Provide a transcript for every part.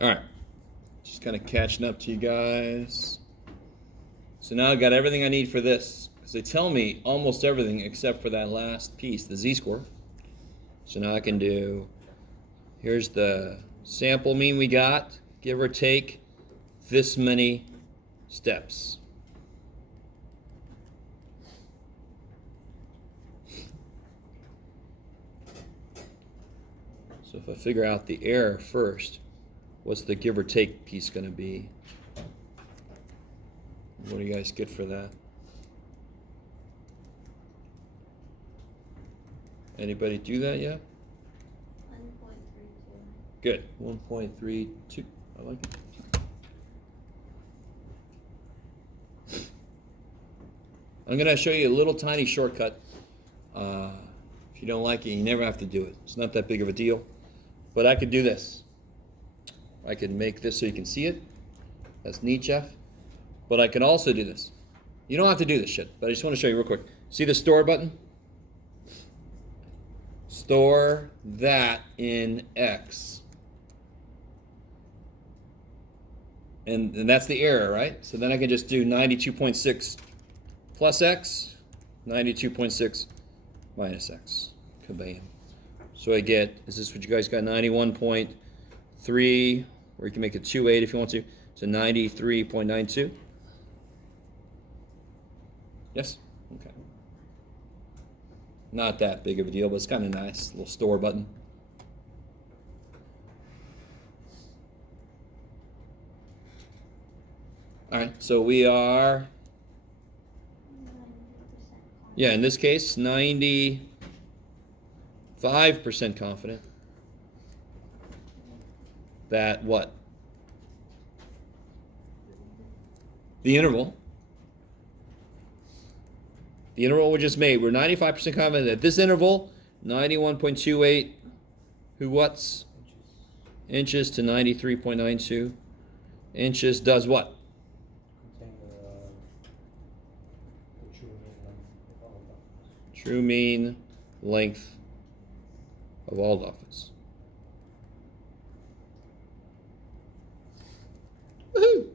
All right, just kind of catching up to you guys. So now I got everything I need for this, because they tell me almost everything except for that last piece, the z-score. So now I can do, here's the sample mean we got, give or take this many steps. So if I figure out the error first, what's the give or take piece going to be? What do you guys get for that? Anybody do that yet? 1.32. Good. 1.32. I like it. I'm going to show you a little tiny shortcut. If you don't like it, you never have to do it. It's not that big of a deal. But I could do this. I could make this so you can see it. That's neat, Jeff. But I can also do this. You don't have to do this shit, but I just want to show you real quick. See the store button? Store that in X. And that's the error, right? So then I can just do 92.6 plus X, 92.6 minus X. Kabam. So I get, is this what you guys got? 91.3, or you can make it 2.8 if you want to. So 93.92. Yes? Okay. Not that big of a deal, but it's kind of nice. Little store button. All right, so we are, yeah, in this case, 95% confident that what? The interval we just made, we're 95% confident that this interval, 91.28, inches to 93.92 inches does what? True mean length of all dolphins. Woohoo!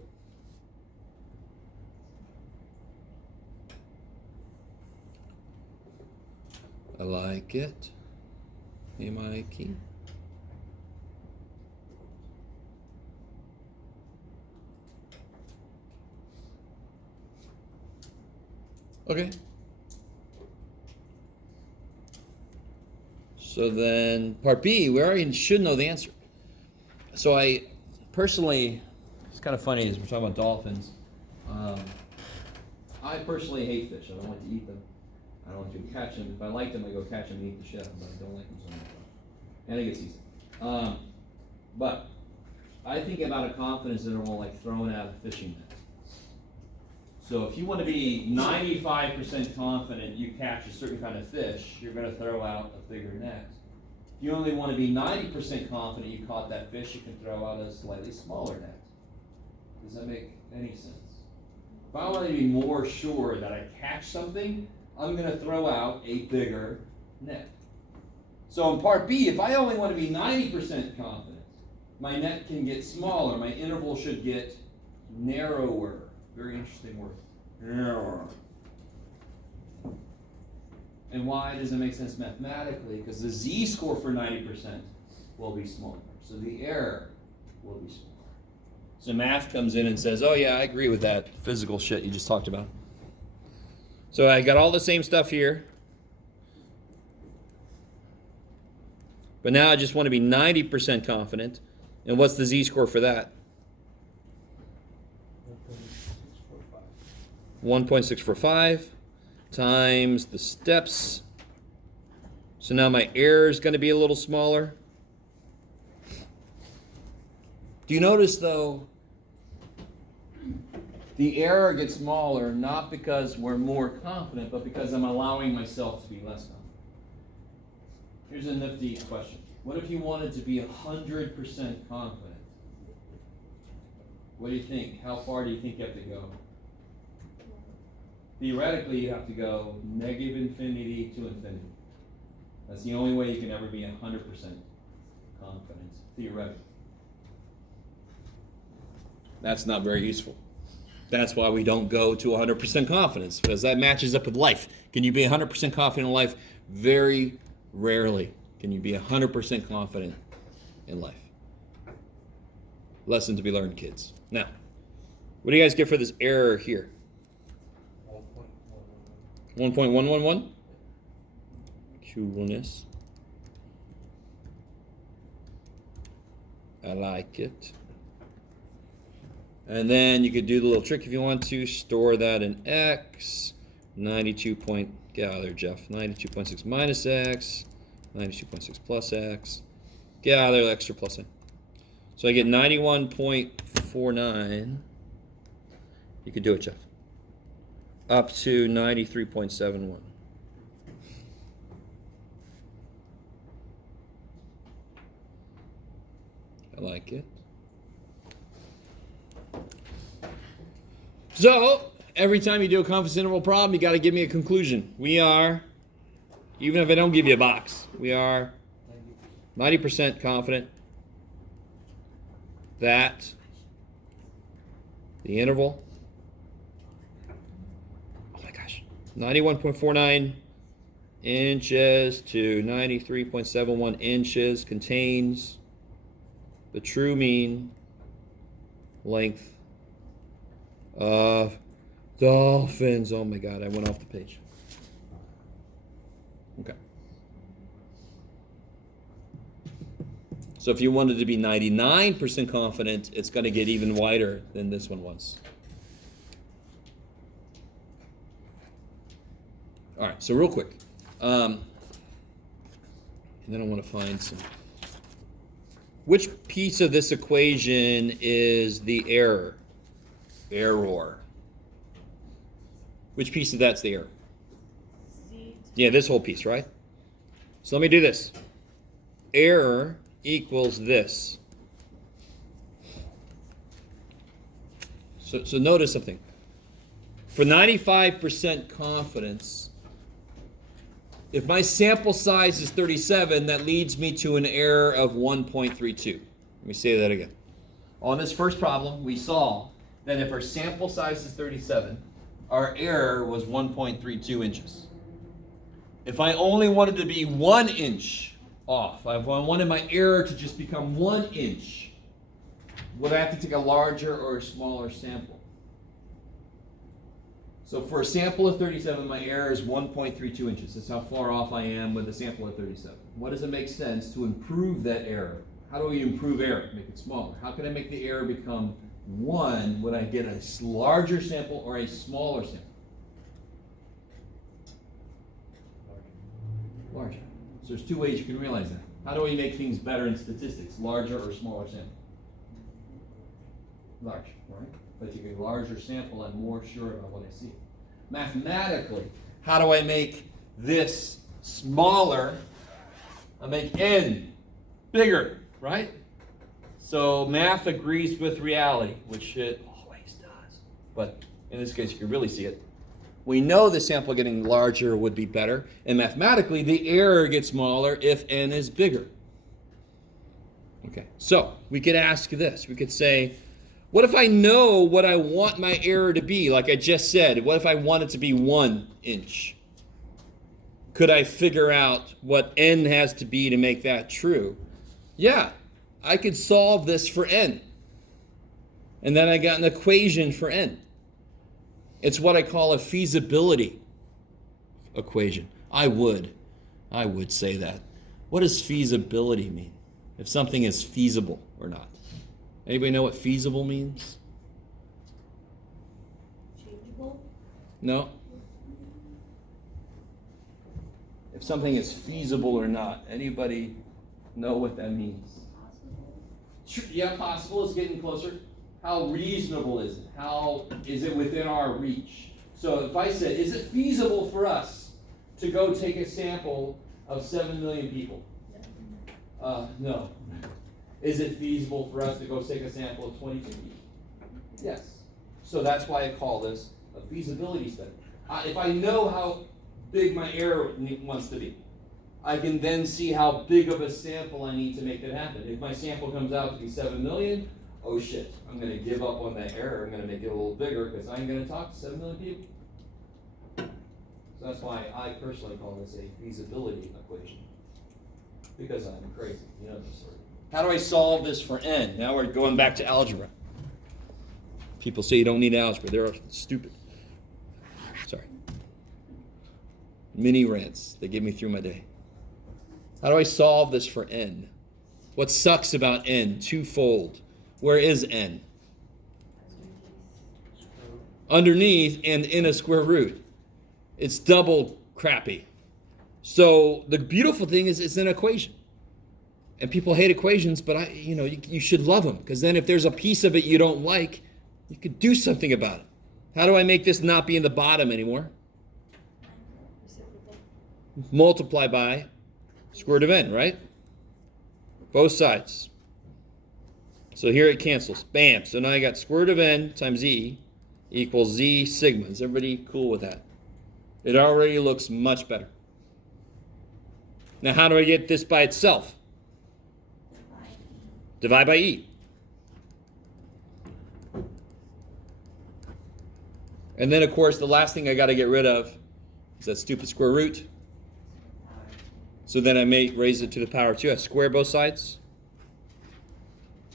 I like it. Am I key? Okay. So then part B, we already should know the answer. So I personally, it's kind of funny as we're talking about dolphins. I personally hate fish. I don't like to eat them. I don't like to catch them. If I like them, I go catch them and eat the shit out of them, but I don't like them so much. And I get seasick. But I think about a confidence interval like throwing out a fishing net. So if you want to be 95% confident you catch a certain kind of fish, you're going to throw out a bigger net. If you only want to be 90% confident you caught that fish, you can throw out a slightly smaller net. Does that make any sense? If I want to be more sure that I catch something, I'm going to throw out a bigger net. So in part B, if I only want to be 90% confident, my net can get smaller. My interval should get narrower. Very interesting word. Narrower. And why does it make sense mathematically? Because the z-score for 90% will be smaller. So the error will be smaller. So math comes in and says, oh yeah, I agree with that physical shit you just talked about. So I got all the same stuff here. But now I just want to be 90% confident. And what's the z-score for that? 1.645 times the steps. So now my error is going to be a little smaller. Do you notice, though, the error gets smaller not because we're more confident, but because I'm allowing myself to be less confident. Here's a nifty question. What if you wanted to be 100% confident? What do you think? How far do you think you have to go? Theoretically, you have to go negative infinity to infinity. That's the only way you can ever be 100% confident, theoretically. That's not very useful. That's why we don't go to 100% confidence, because that matches up with life. Can you be 100% confident in life? Very rarely can you be 100% confident in life. Lesson to be learned, kids. Now, what do you guys get for this error here? 1.111? Coolness. I like it. And then you could do the little trick if you want to. Store that in X. 92 point, get out of there, Jeff. 92.6 minus X. 92.6 plus X. Get out of there, extra plus N. So I get 91.49. You could do it, Jeff. Up to 93.71. I like it. So, every time you do a confidence interval problem, you got to give me a conclusion. We are, even if I don't give you a box, we are 90% confident that the interval, 91.49 inches to 93.71 inches contains the true mean length of dolphins. Oh my God, I went off the page. Okay. So if you wanted to be 99% confident, it's going to get even wider than this one was. All right, so real quick. And then I want to find some. Which piece of this equation is the error? Error. Which piece of that's the error? Yeah, this whole piece, right? So let me do this. Error equals this. So notice something. For 95% confidence, if my sample size is 37, that leads me to an error of 1.32. Let me say that again. On this first problem, we saw that if our sample size is 37, our error was 1.32 inches. If I only wanted to be 1 inch off, if I wanted my error to just become 1 inch, would I have to take a larger or a smaller sample? So for a sample of 37, my error is 1.32 inches. That's how far off I am with a sample of 37. What does it make sense to improve that error? How do we improve error? Make it smaller. How can I make the error become 1? Would I get a larger sample or a smaller sample? Larger. So there's two ways you can realize that. How do we make things better in statistics? Larger or smaller sample? Large, right? But you get a larger sample, I'm more sure about what I see. Mathematically, how do I make this smaller? I make n bigger, right? So math agrees with reality, which it always does. But in this case, you can really see it. We know the sample getting larger would be better, and mathematically, the error gets smaller if n is bigger. Okay, so we could ask this. We could say, what if I know what I want my error to be? Like I just said, what if I want it to be 1 inch? Could I figure out what n has to be to make that true? Yeah, I could solve this for n. And then I got an equation for n. It's what I call a feasibility equation. I would say that. What does feasibility mean? If something is feasible or not. Anybody know what feasible means? Changeable? No? If something is feasible or not, anybody know what that means? Possible? Yeah, possible is getting closer. How reasonable is it? How is it within our reach? So if I said, is it feasible for us to go take a sample of 7 million people? No. Is it feasible for us to go take a sample of 22 people? Yes. So that's why I call this a feasibility study. If I know how big my error wants to be, I can then see how big of a sample I need to make that happen. If my sample comes out to be 7 million, oh shit, I'm going to give up on that error. I'm going to make it a little bigger because I'm going to talk to 7 million people. So that's why I personally call this a feasibility equation. Because I'm crazy. You know this story. How do I solve this for n? Now we're going back to algebra. People say you don't need algebra. They're stupid. Sorry. Mini rants. They get me through my day. How do I solve this for n? What sucks about n? Twofold. Where is n? Underneath and in a square root. It's double crappy. So the beautiful thing is it's an equation. And people hate equations, but you should love them. Because then if there's a piece of it you don't like, you could do something about it. How do I make this not be in the bottom anymore? Multiply by square root of n, right? Both sides. So here it cancels. Bam. So now I got square root of n times e equals z sigma. Is everybody cool with that? It already looks much better. Now how do I get this by itself? Divide by e. And then, of course, the last thing I got to get rid of is that stupid square root. So then I may raise it to the power 2. I square both sides.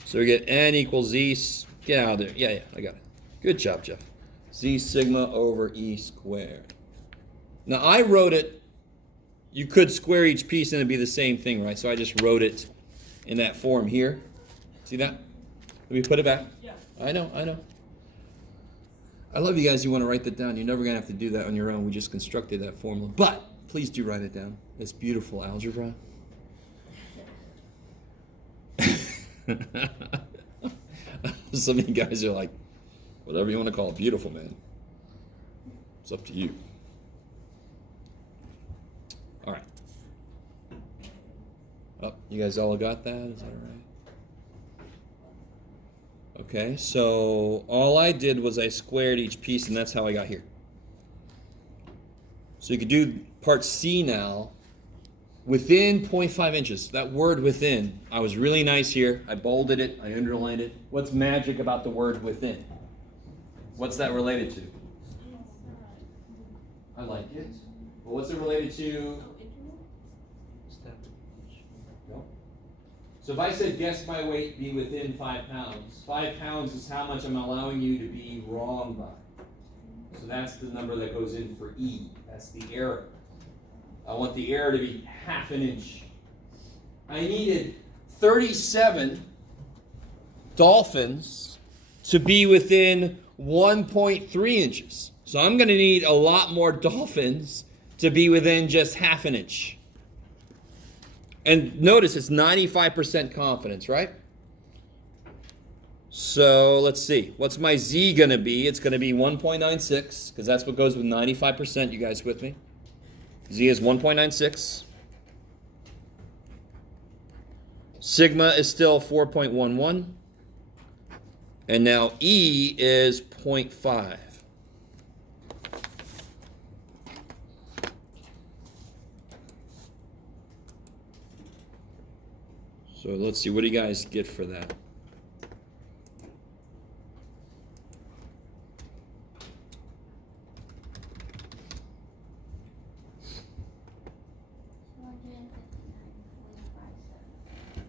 So we get n equals z. Get out of there. Yeah, I got it. Good job, Jeff. Z sigma over e squared. Now, I wrote it. You could square each piece and it'd be the same thing, right? So I just wrote it in that form here. See that? Let me put it back. Yeah. I know. I love you guys. You want to write that down. You're never going to have to do that on your own. We just constructed that formula. But please do write it down. It's beautiful algebra. Some of you guys are like, whatever you want to call it, beautiful, man. It's up to you. All right. Oh, you guys all got that? Is that all right? Okay, so all I did was I squared each piece, and that's how I got here. So you could do part C now. Within 0.5 inches. That word within. I was really nice here. I bolded it. I underlined it. What's magic about the word within? What's that related to? I like it. Well, what's it related to? No. So if I said guess my weight be within 5 pounds, 5 pounds is how much I'm allowing you to be wrong by. So that's the number that goes in for E. That's the error. I want the error to be ½ an inch. I needed 37 dolphins to be within 1.3 inches. So I'm going to need a lot more dolphins to be within just ½ an inch. And notice it's 95% confidence, right? So let's see. What's my Z going to be? It's going to be 1.96 because that's what goes with 95%. You guys with me? Z is 1.96. Sigma is still 4.11. And now E is 0.5. So let's see, what do you guys get for that?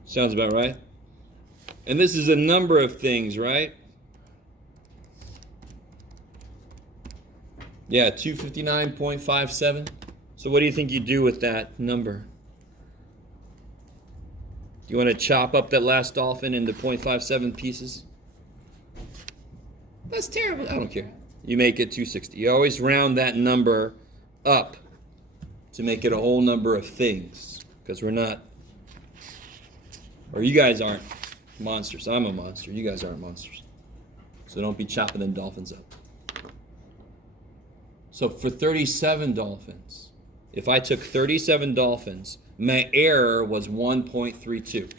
Sounds about right. And this is a number of things, right? Yeah, 259.57. So what do you think you do with that number? Do you want to chop up that last dolphin into 0.57 pieces? That's terrible. I don't care. You make it 260. You always round that number up to make it a whole number of things. Because we're not, or you guys aren't monsters. I'm a monster. You guys aren't monsters. So don't be chopping them dolphins up. So for 37 dolphins, if I took 37 dolphins, my error was 1.32.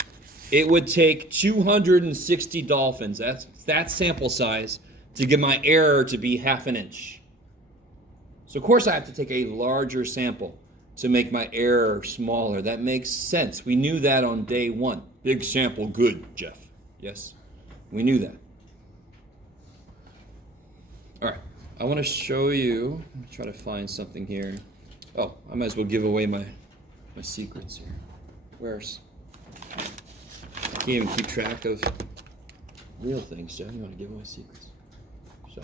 It would take 260 dolphins, that's that sample size, to get my error to be ½ an inch. So of course I have to take a larger sample to make my error smaller. That makes sense. We knew that on day 1. Big sample, good, Jeff. Yes? We knew that. All right. I want to show you. I'm try to find something here. Oh, I might as well give away my secrets here. Where's? I can't even keep track of real things, Jeff. You want to give away secrets? So.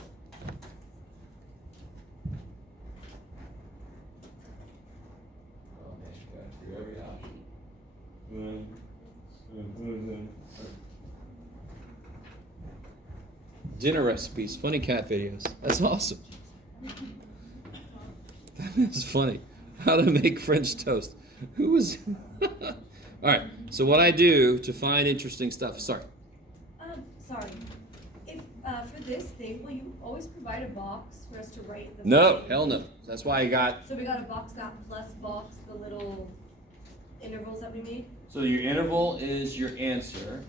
Dinner recipes, funny cat videos. That's awesome. That is funny. How to make French toast. Who was? All right. So what I do to find interesting stuff. Sorry. Sorry. If for this thing, will you always provide a box for us to write the? No, hell no. That's why I got. So we got a box that plus box the little intervals that we made. So your interval is your answer,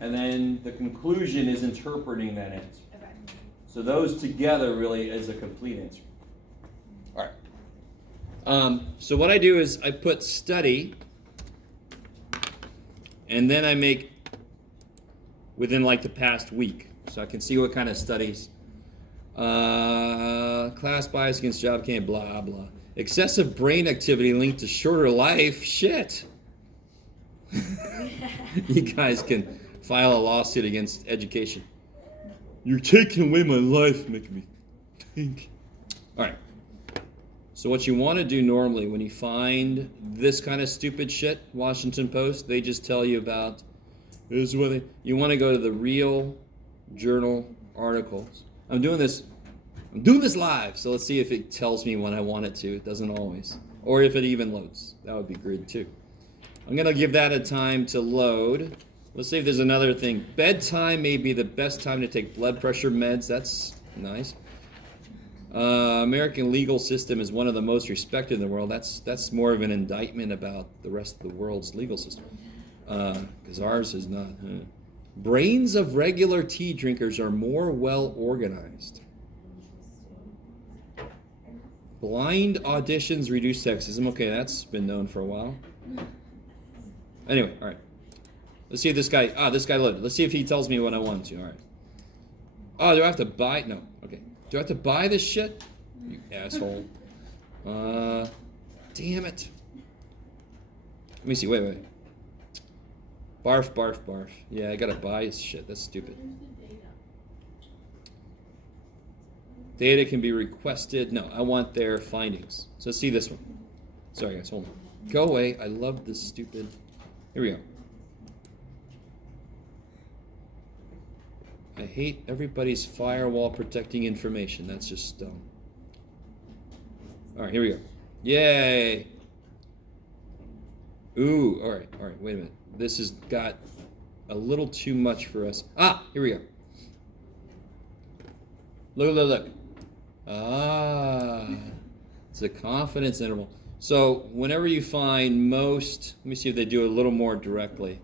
and then the conclusion is interpreting that answer. Okay. So those together really is a complete answer. All right. So what I do is I put study, and then I make within like the past week, so I can see what kind of studies. Class bias against job can't blah blah. Excessive brain activity linked to shorter life. Shit. You guys can file a lawsuit against education. You're taking away my life, making me think. All right. So what you want to do normally when you find this kind of stupid shit, Washington Post, they just tell you about this is what you want to go to the real journal articles. I'm doing this live, so let's see if it tells me when I want it to. It doesn't always. Or if it even loads. That would be good too. I'm going to give that a time to load. Let's see if there's another thing. Bedtime may be the best time to take blood pressure meds. That's nice. American legal system is one of the most respected in the world. That's more of an indictment about the rest of the world's legal system. Because ours is not. Brains of regular tea drinkers are more well organized. Blind auditions reduce sexism. Okay, that's been known for a while. Anyway, all right. Let's see if this guy loaded. Let's see if he tells me what I want to. All right. Oh, do I have to buy? No. Okay. Do I have to buy this shit? You asshole. Damn it. Let me see. Wait. Barf, barf, barf. Yeah, I gotta buy his shit. That's stupid. Data can be requested. No, I want their findings. So let's see this one. Sorry, guys. Hold on. Go away. I love this stupid. Here we go. I hate everybody's firewall protecting information. That's just dumb. All right, here we go. Yay. Ooh, all right, wait a minute. This has got a little too much for us. Here we go. Look. It's a confidence interval. So whenever you find most, let me see if they do it a little more directly.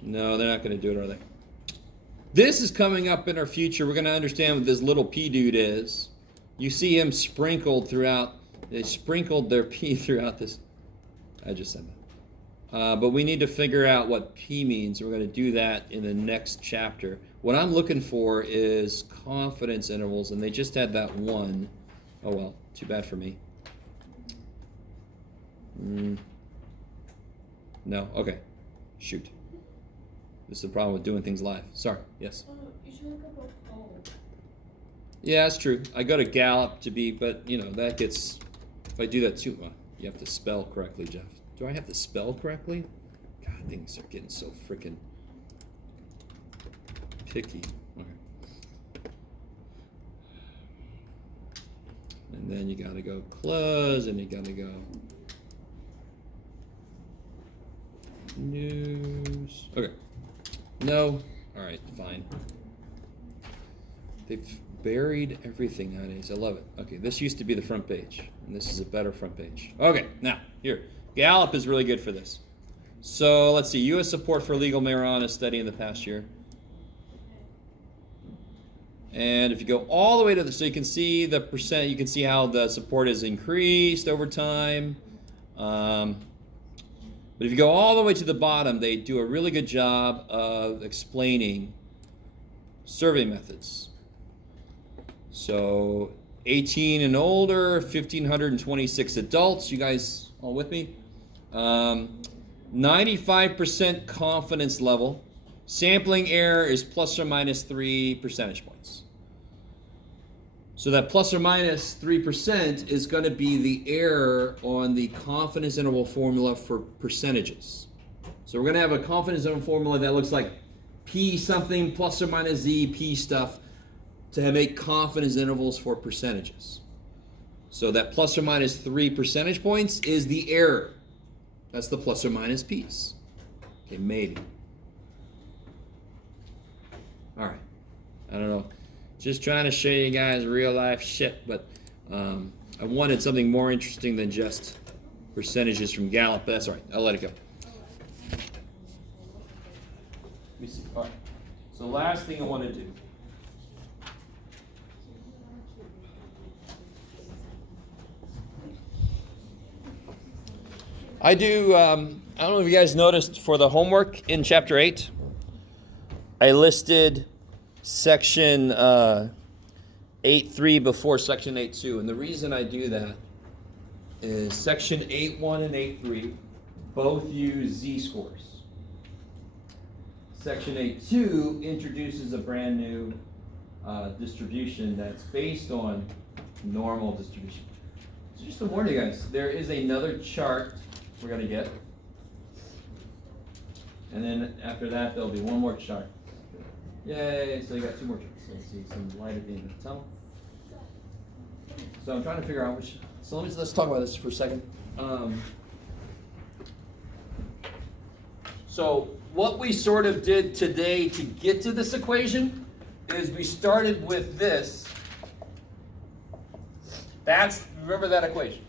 No, they're not going to do it, are they? This is coming up in our future. We're going to understand what this little P dude is. You see him sprinkled throughout. They sprinkled their P throughout this. I just said that. But we need to figure out what P means. We're going to do that in the next chapter. What I'm looking for is confidence intervals, and they just had that one. Oh, well, too bad for me. No, okay. Shoot. This is the problem with doing things live. Sorry, yes? You should look up a poll. Yeah, that's true. I go to Gallup to be, but, that gets, if I do that too, well, you have to spell correctly, Jeff. Do I have to spell correctly? God, things are getting so freaking picky. Okay. And then you gotta go close, and you gotta go news. Okay. No. All right, fine. They've buried everything nowadays. I love it. Okay, this used to be the front page, and this is a better front page. Okay, now, here. Gallup is really good for this. So, let's see. U.S. support for legal marijuana study in the past year. And if you go all the way to so you can see the percent, you can see how the support has increased over time. But if you go all the way to the bottom, they do a really good job of explaining survey methods. So 18 and older, 1,526 adults. You guys all with me? 95% confidence level. Sampling error is plus or minus 3 percentage points. So that plus or minus 3% is going to be the error on the confidence interval formula for percentages. So we're going to have a confidence interval formula that looks like P something plus or minus Z, P stuff, to make confidence intervals for percentages. So that plus or minus 3 percentage points is the error. That's the plus or minus piece. Okay, maybe. All right. I don't know. Just trying to show you guys real life shit, but I wanted something more interesting than just percentages from Gallup, but that's all right. I'll let it go. Let me see. All right. So last thing I want to do. I don't know if you guys noticed for the homework in chapter 8, I listed section 8.3 before section 8.2. And the reason I do that is section 8.1 and 8.3 both use z-scores. Section 8.2 introduces a brand new distribution that's based on normal distribution. So just to warn you guys, there is another chart we're going to get. And then after that, there'll be one more chart. Yay, so you got 2 more charts. So let's see some light at the end of the tunnel. So I'm trying to figure out which, so let's talk about this for a second. So what we sort of did today to get to this equation is we started with this. Remember that equation?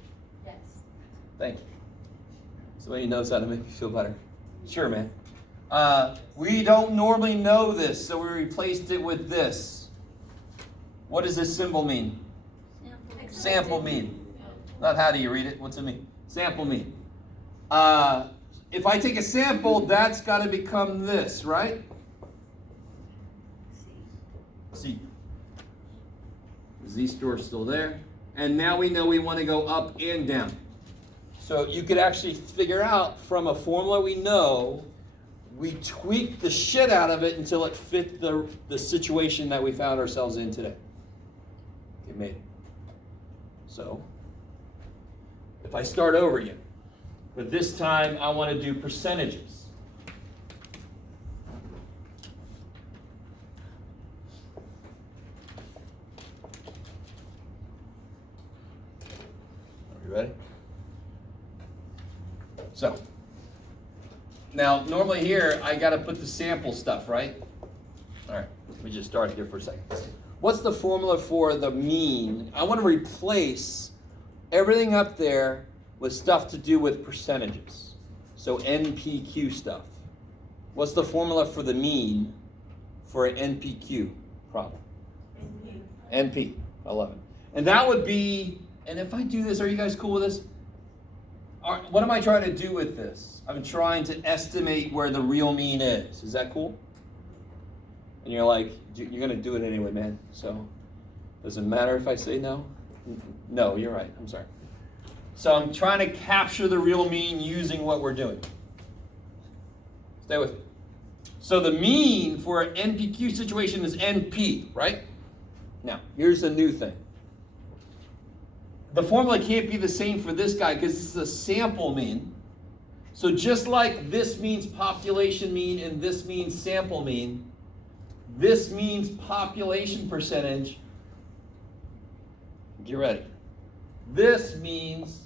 Yes. Thank you. Somebody knows how to make me feel better. Sure, man. We don't normally know this, so we replaced it with this. What does this symbol mean? Sample mean. Not how do you read it, what's it mean? Sample mean. If I take a sample, that's got to become this, right? See. The z-store is still there. And now we know we want to go up and down. So you could actually figure out from a formula we know, we tweaked the shit out of it until it fit the situation that we found ourselves in today. It made it. So, if I start over again, but this time I want to do percentages. Are you ready? So, now normally here I got to put the sample stuff, right? All right, let me just start here for a second. What's the formula for the mean? I want to replace everything up there with stuff to do with percentages. So NPQ stuff. What's the formula for the mean for an NPQ problem? NP. I love it. And that would be, and if I do this, are you guys cool with this? What am I trying to do with this? I'm trying to estimate where the real mean is. Is that cool? And you're like, you're going to do it anyway, man. So, does it matter if I say no? No, you're right. I'm sorry. So I'm trying to capture the real mean using what we're doing. Stay with me. So the mean for an NPQ situation is NP, right? Now, here's the new thing. The formula can't be the same for this guy because this is a sample mean. So just like this means population mean and this means sample mean, this means population percentage. Get ready. This means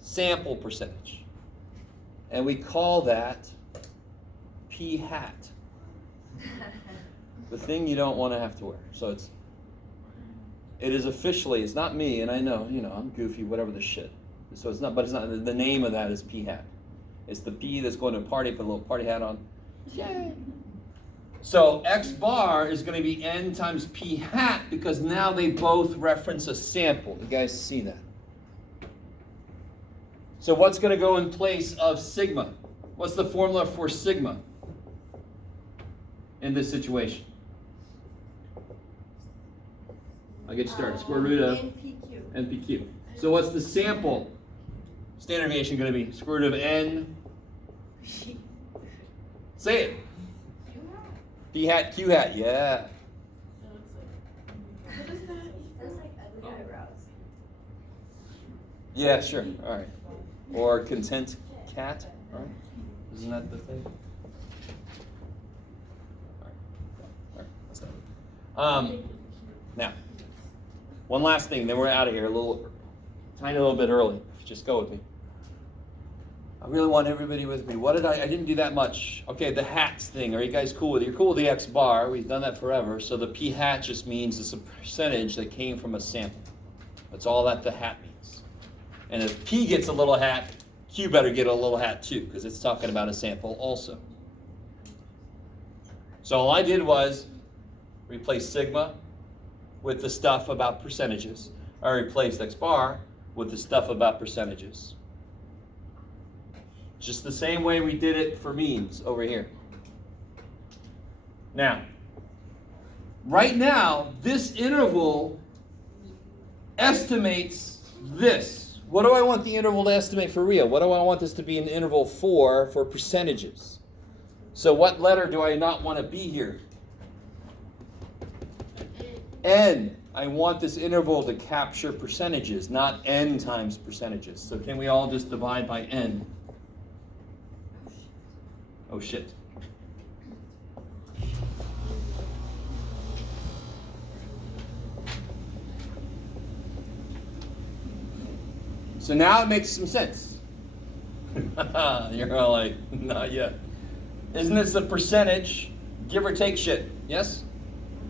sample percentage. And we call that P hat. The thing you don't want to have to wear. So it is officially, it's not me, and I know, I'm goofy, whatever the shit. So it's not, the name of that is P hat. It's the P that's going to a party, put a little party hat on. Yay! So X bar is going to be N times P hat because now they both reference a sample. You guys see that? So what's going to go in place of sigma? What's the formula for sigma in this situation? I'll get you started. Square root of NPQ. So what's the sample standard deviation going to be? Square root of N. Say it. P hat, Q hat. Yeah. What is that? That's like ugly eyebrows. Yeah, sure. All right. Or content cat. All right. Isn't that the thing? All right. Let's start. Now, one last thing, then we're out of here. Tiny little bit early. Just go with me. I really want everybody with me. I didn't do that much. Okay, the hats thing. Are you guys cool with it? You're cool with the X bar. We've done that forever. So the P hat just means it's a percentage that came from a sample. That's all that the hat means. And if P gets a little hat, Q better get a little hat too, because it's talking about a sample also. So all I did was replace sigma with the stuff about percentages. I replaced X bar with the stuff about percentages. Just the same way we did it for means over here. Now, right now, this interval estimates this. What do I want the interval to estimate for real? What do I want this to be an interval for percentages? So what letter do I not want to be here? N. I want this interval to capture percentages, not N times percentages. So can we all just divide by N? Oh shit. So now it makes some sense. You're all like, not yet. Isn't this a percentage, give or take shit? Yes?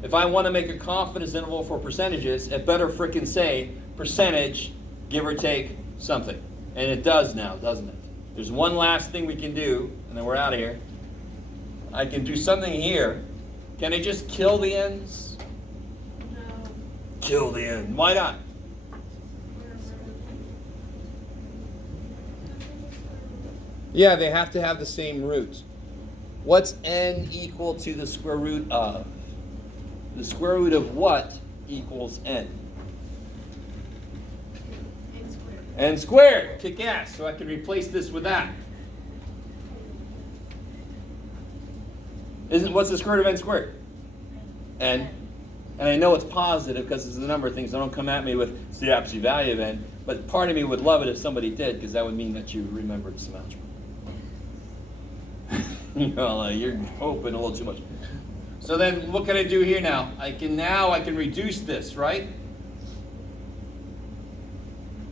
If I want to make a confidence interval for percentages, it better frickin' say percentage, give or take something. And it does now, doesn't it? There's one last thing we can do, and then we're out of here. I can do something here. Can I just kill the ends? No. Kill the end. Why not? Yeah, they have to have the same root. What's n equal to the square root of? The square root of what equals n? N squared. N squared. Kick ass. So I can replace this with that. What's the square root of n squared? N. And I know it's positive because it's the number of things. So don't come at me with it's the absolute value of n. But part of me would love it if somebody did, because that would mean that you remembered some algebra. You're hoping a little too much. So then what can I do here now? I can reduce this, right?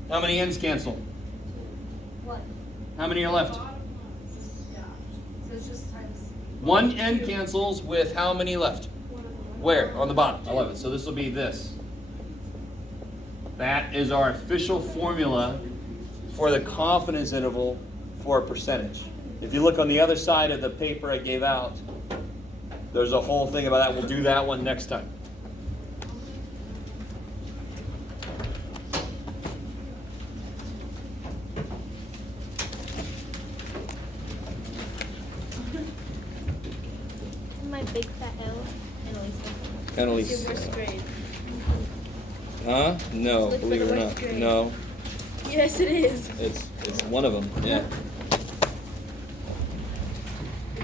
How many n's cancel? What? How many are left? Yeah. So it's just times. One n cancels with how many left? Where? On the bottom. I love it. So this will be this. That is our official formula for the confidence interval for a percentage. If you look on the other side of the paper I gave out, there's a whole thing about that. We'll do that one next time. My big fat L, Annalisa. Annalise. It's your worst grade. Huh? No, Look for believe it the or worst not. grade. No, Yes, it is. it's one of them. Yeah.